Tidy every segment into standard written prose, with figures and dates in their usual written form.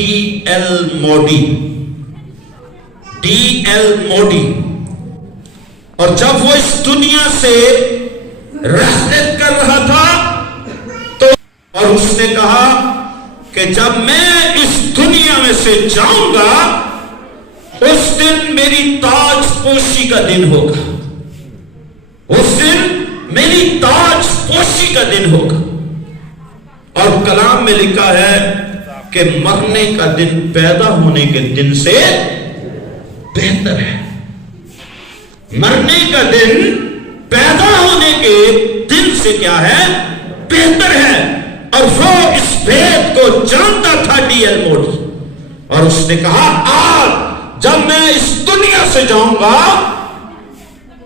D.L. موڈی. D.L. موڈی. اور جب وہ اس دنیا سے رحلت کر رہا تھا تو اور اس نے کہا کہ جب میں اس دنیا میں سے جاؤں گا اس دن میری تاج پوشی کا دن ہوگا. اس دن میری تاج پوشی کا دن ہوگا. اور کلام میں لکھا ہے کہ مرنے کا دن پیدا ہونے کے دن سے بہتر ہے. مرنے کا دن پیدا ہونے کے دن سے کیا ہے؟ بہتر ہے. اور وہ اس بھید کو جانتا تھا D.L. موڈی. اور اس نے کہا آج جب میں اس دنیا سے جاؤں گا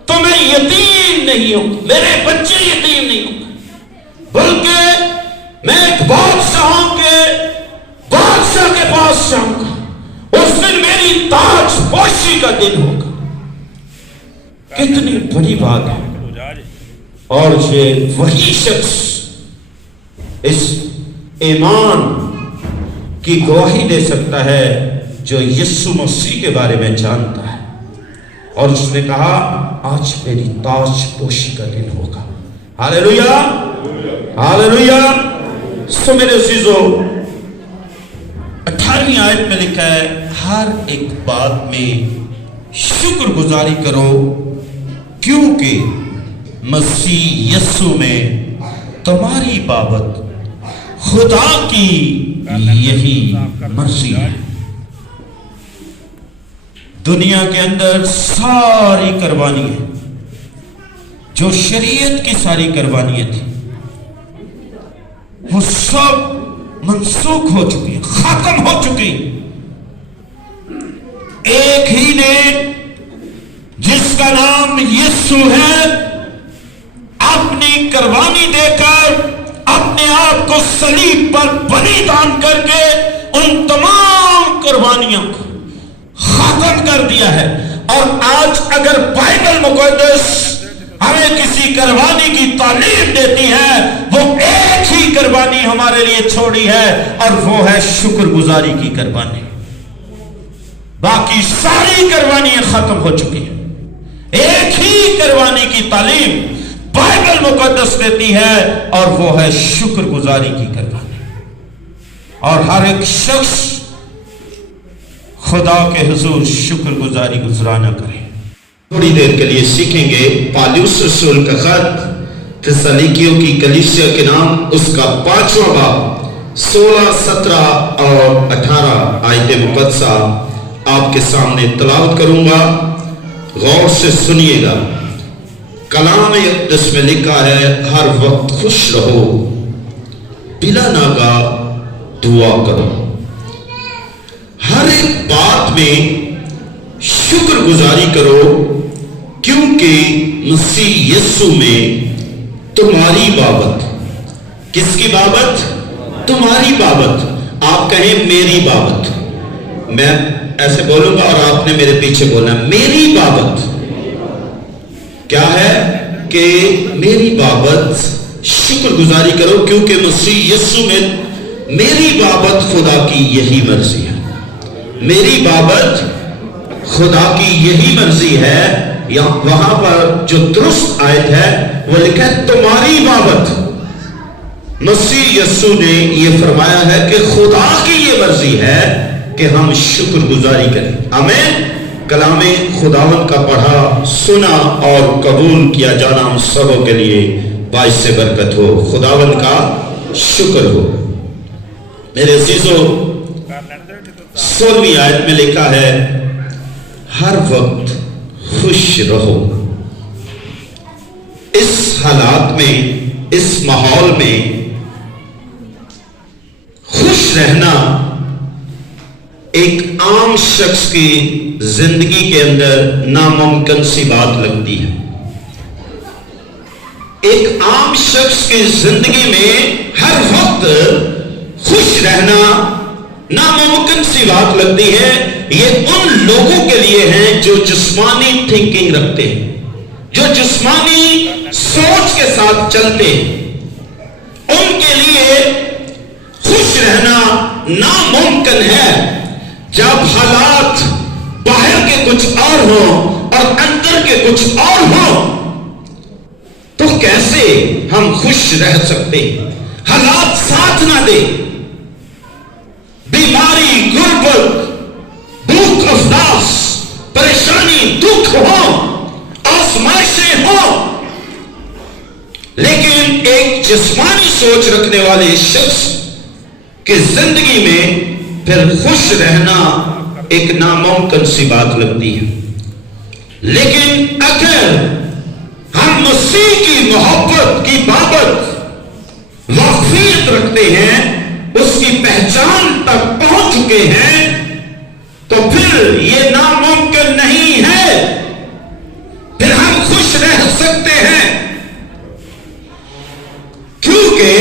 تو میں یتیم نہیں ہوں، میرے بچے یتیم نہیں ہوں، بلکہ میں ایک بادشاہ کے پاس جاؤں گا. اس دن میری تاج پوشی کا دن ہوگا. کتنی بڑی بات ہے. اور یہ وہی شخص اس ایمان کی گواہی دے سکتا ہے جو یسوع مسیح کے بارے میں جانتا ہے. اور اس نے کہا آج میری تاج پوشی کا دن ہوگا. ہاللیلویا ہاللیلویا. سو میرے عزیزو 18ویں آیت میں لکھا ہے ہر ایک بات میں شکر گزاری کرو کیونکہ مسیح یسوع میں تمہاری بابت خدا کی یہی مرضی ہے. دنیا کے اندر ساری قربانیاں جو شریعت کی ساری قربانیاں تھیں وہ سب منسوخ ہو چکی، ختم ہو چکی. ایک ہی نے جس کا نام یسوع ہے اپنی قربانی دے کر اپنے آپ کو صلیب پر بلیدان کر کے ان تمام قربانیوں کو ختم کر دیا ہے. اور آج اگر بائبل مقدس ہمیں کسی قربانی کی تعلیم دیتی ہے وہ ایک ہی قربانی ہمارے لیے چھوڑی ہے اور وہ ہے شکر گزاری کی قربانی. باقی ساری قربانیاں ختم ہو چکی ہیں. ایک ہی قربانی کی تعلیم بائبل مقدس دیتی ہے اور وہ ہے شکر گزاری کی قربانی. اور ہر ایک شخص خدا کے حضور شکر گزاری گزرانا کرے. تھوڑی دیر کے لیے سیکھیں گے پالوس رسول کا خط تسالونیکیوں کی کلیسیا کے نام، اس کا 5واں باب 16، 17 اور 18 آیت مقدسہ آپ کے سامنے تلاوت کروں گا. غور سے سنیے گا. کلام مقدس میں لکھا ہے ہر وقت خوش رہو، بلا ناگا دعا کرو، ہر ایک بات میں شکر گزاری کرو کیونکہ مسیح یسوع میں تمہاری بابت. کس کی بابت؟ تمہاری بابت. آپ کہیں میری بابت. میں ایسے بولوں گا اور آپ نے میرے پیچھے بولنا میری بابت. کیا ہے کہ میری بابت شکر گزاری کرو کیونکہ مسیح یسوع میں میری بابت خدا کی یہی مرضی ہے. میری بابت خدا کی یہی مرضی ہے. وہاں پر جو درست آیت ہے وہ لکھا ہے تمہاری بابت. مسیح یسوع نے یہ فرمایا ہے کہ خدا کی یہ مرضی ہے کہ ہم شکر گزاری کریں. آمین. کلام خداوند کا پڑھا، سنا اور قبول کیا جانا ہم سبوں کے لیے باعث برکت ہو. خداوند کا شکر ہو. میرے عزیزو 16ویں آیت میں لکھا ہے ہر وقت خوش رہو. اس حالات میں، اس ماحول میں خوش رہنا ایک عام شخص کی زندگی کے اندر ناممکن سی بات لگتی ہے. ایک عام شخص کی زندگی میں ہر وقت خوش رہنا ناممکن سی بات لگتی ہے. یہ ان لوگوں کے لیے ہے جو جسمانی تھنکنگ رکھتے ہیں، جو جسمانی سوچ کے ساتھ چلتے ہیں. ان کے لیے خوش رہنا नामुमकिन है। जब हालात बाहर के कुछ और हो और अंदर के कुछ और हो, तो कैसे हम खुश रह सकते? हालात साथ ना दे, बीमारी, गुर्बत, भूख, अफलास, परेशानी, दुख हो, आजमाइशें हो, लेकिन एक जिस्मानी सोच रखने वाले शख्स की जिंदगी में फिर खुश रहना एक नामुमकिन सी बात लगती है। लेकिन अगर हम मसीह की मोहब्बत की बाबत वाकफियत रखते हैं, उसकी पहचान तक पहुंच चुके हैं, तो फिर यह नामुमकिन नहीं है, फिर हम खुश रह सकते हैं। क्योंकि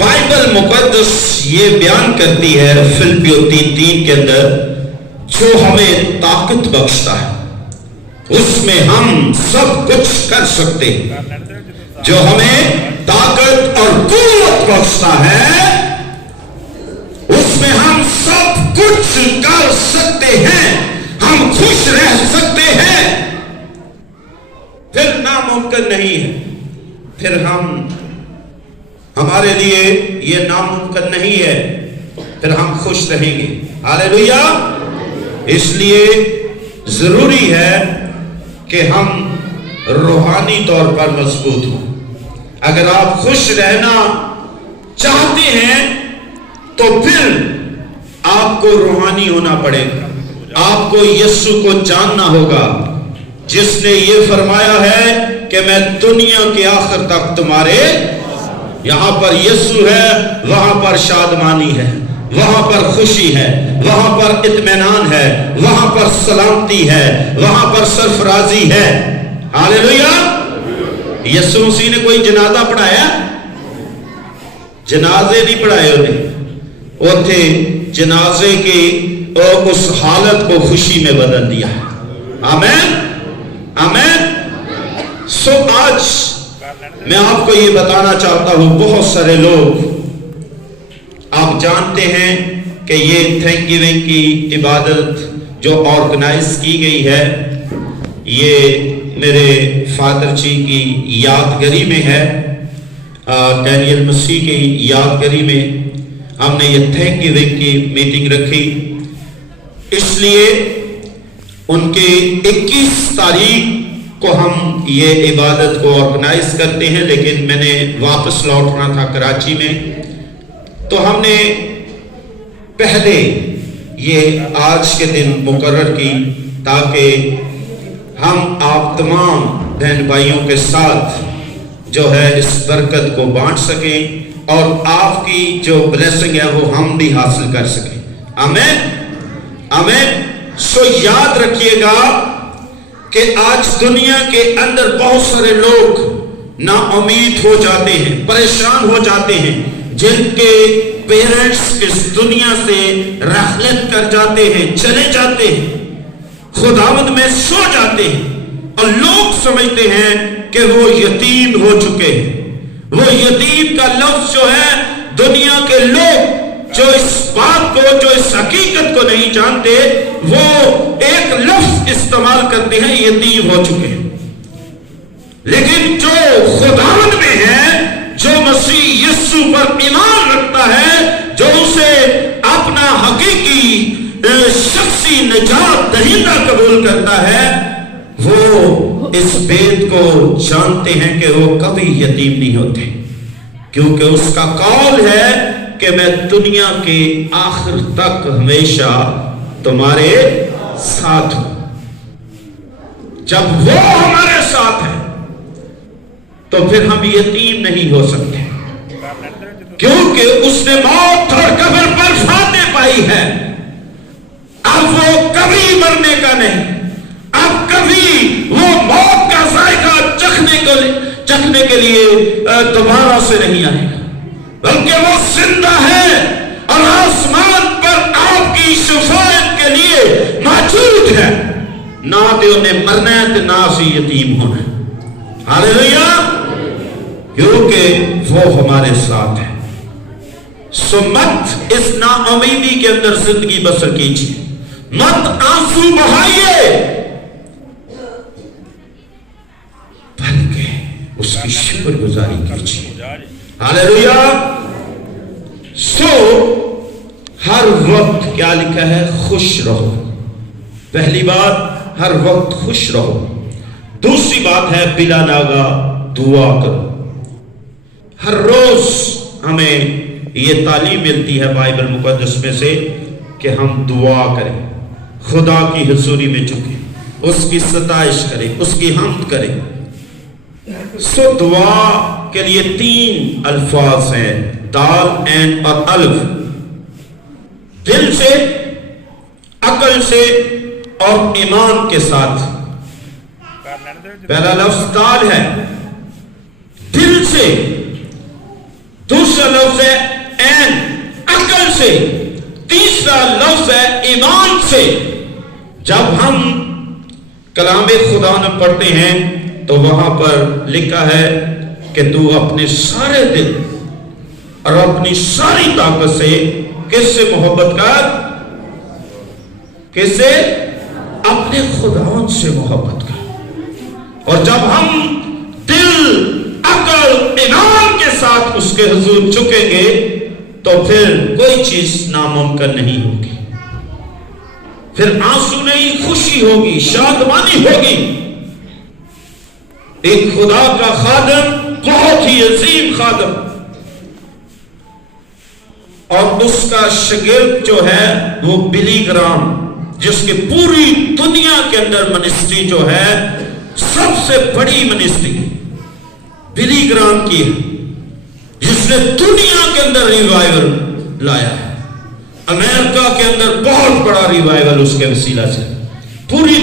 बाइबल मुकद्दस ये बयान करती है फिलिपियों 3:3 के अंदर, जो हमें ताकत बख्शता है उसमें हम सब कुछ कर सकते हैं। जो हमें ताकत और कुव्वत बख्शता है उसमें हम सब कुछ कर सकते हैं, हम खुश रह सकते हैं। फिर नामुमकिन नहीं है, फिर हमारे लिए ये नामुमकिन नहीं है, फिर हम खुश रहेंगे। हालेलुया। इसलिए जरूरी है कि हम रूहानी तौर पर मजबूत हों। अगर आप खुश रहना चाहते हैं तो फिर आपको रूहानी होना पड़ेगा। आपको यीशु को जानना होगा, जिसने ये फरमाया है कि मैं दुनिया के आखिर तक तुम्हारे। यहां पर यीशु है, वहां पर शादमानी है, वहां पर खुशी है, वहां पर इत्मीनान है, वहां पर सलामती है, वहां पर सरफराजी है। हालेलुया। यीशु मसीह ने कोई जनाजा पढ़ाया? जनाजे नहीं पढ़ाए उन्हें, वो थे जनाजे के उस हालत को खुशी में बदल दिया। आमीन, आमीन। सो आज मैं आपको ये बताना चाहता हूं, बहुत सारे लोग, आप जानते हैं कि ये थैंक्सगिविंग की इबादत जो ऑर्गेनाइज की गई है, ये मेरे फादर जी की यादगारी में है, डैनियल मसीह की यादगारी में हमने ये थैंक्सगिविंग की मीटिंग रखी। इसलिए उनके 21 तारीख को हम ये इबादत को ऑर्गेनाइज करते हैं, लेकिन मैंने वापस लौटना था कराची में, तो हमने पहले ये आज के दिन मुकर्रर की, ताकि हम आप तमाम बहन भाइयों के साथ जो है इस बरकत को बांट सकें और आपकी जो ब्लेसिंग है वो हम भी हासिल कर सकें। आमीन, आमीन। सो याद रखिएगा कि आज दुनिया के अंदर बहुत सारे लोग ना उम्मीद हो जाते हैं, परेशान हो जाते हैं, जिनके पेरेंट्स इस दुनिया से रखलत कर जाते हैं, चले जाते हैं, खुदावंद में सो जाते हैं और लोग समझते हैं कि वो यतीम हो चुके हैं। वो यतीम का लफ्ज जो है, दुनिया के लोग जो इस बात को, जो इस हकीकत को नहीं जानते, वो एक लफ्ज इस्तेमाल करते हैं, यतीम हो चुके हैं। लेकिन जो खुदावंद में है, जो मसीह यीशु पर ईमान रखता है, जो उसे अपना हकीकी शख्सी निजात दहिंदा कबूल करता है, वो इस बेत को जानते हैं कि वो कभी यतीम नहीं होते, क्योंकि उसका कौल है कि मैं दुनिया के आखिर तक हमेशा तुम्हारे साथ हूं। जब वो हमारे साथ है तो फिर हम यतीम नहीं हो सकते, क्योंकि उसने मौत और कब्र पर फातेह पाई है। अब वो कभी मरने का नहीं, अब कभी वो मौत का जायका चखने के लिए दोबारा से नहीं आएगा, बल्कि वो जिंदा है और आसमान पर आपकी शफाअत के लिए मौजूद है। ना तो उन्हें मरना है, ना से यतीम होना है। हालेलुया। क्योंकि वो हमारे साथ है। सो मत इस नाउमीदी के अंदर जिंदगी बसर कीजिए, मत आंसू बहाइए, बल्कि उसकी शुक्रगुजारी कीजिए। हालेलुया। सो हर वक्त क्या लिखा है? खुश रहो। पहली बात, हर वक्त खुश रहो। दूसरी बात है बिला नागा दुआ करो। हर रोज हमें ये तालीम मिलती है बाइबल मुकद्दस में से कि हम दुआ करें, खुदा की हुजूरी में झुकें, उसकी सताइश करें, उसकी हम्द करें। सो दुआ के लिए 3 अल्फाज हैं, दाल एंड और अल्फ। दिल से, अकल से और ईमान के साथ। पहला लफ्ज दाल है, दिल से। दूसरा लफ्ज है एन, अकल से। तीसरा लफ्ज है ईमान से। जब हम कलामे खुदा में पढ़ते हैं तो वहां पर लिखा है कि तू अपने सारे दिल और अपनी सारी ताकत से किससे मोहब्बत कर? किससे? अपने खुदावन से मोहब्बत कर। और जब हम दिल, अकल, ईमान के साथ उसके हुजूर झुकेंगे तो फिर कोई चीज नामुमकिन नहीं होगी। फिर आंसू नहीं, खुशी होगी, शादमानी होगी। एक खुदा का खादम, बहुत ही अजीम खादम, और उसका शागिर्द जो है वो बिली ग्राम, जिसकी पूरी दुनिया के अंदर मिनिस्ट्री जो है सबसे बड़ी मिनिस्ट्री बिली ग्राम की है, जिसने दुनिया के अंदर रिवाइवल लाया है। अमेरिका के अंदर बहुत बड़ा रिवाइवल उसके वसीला से पूरी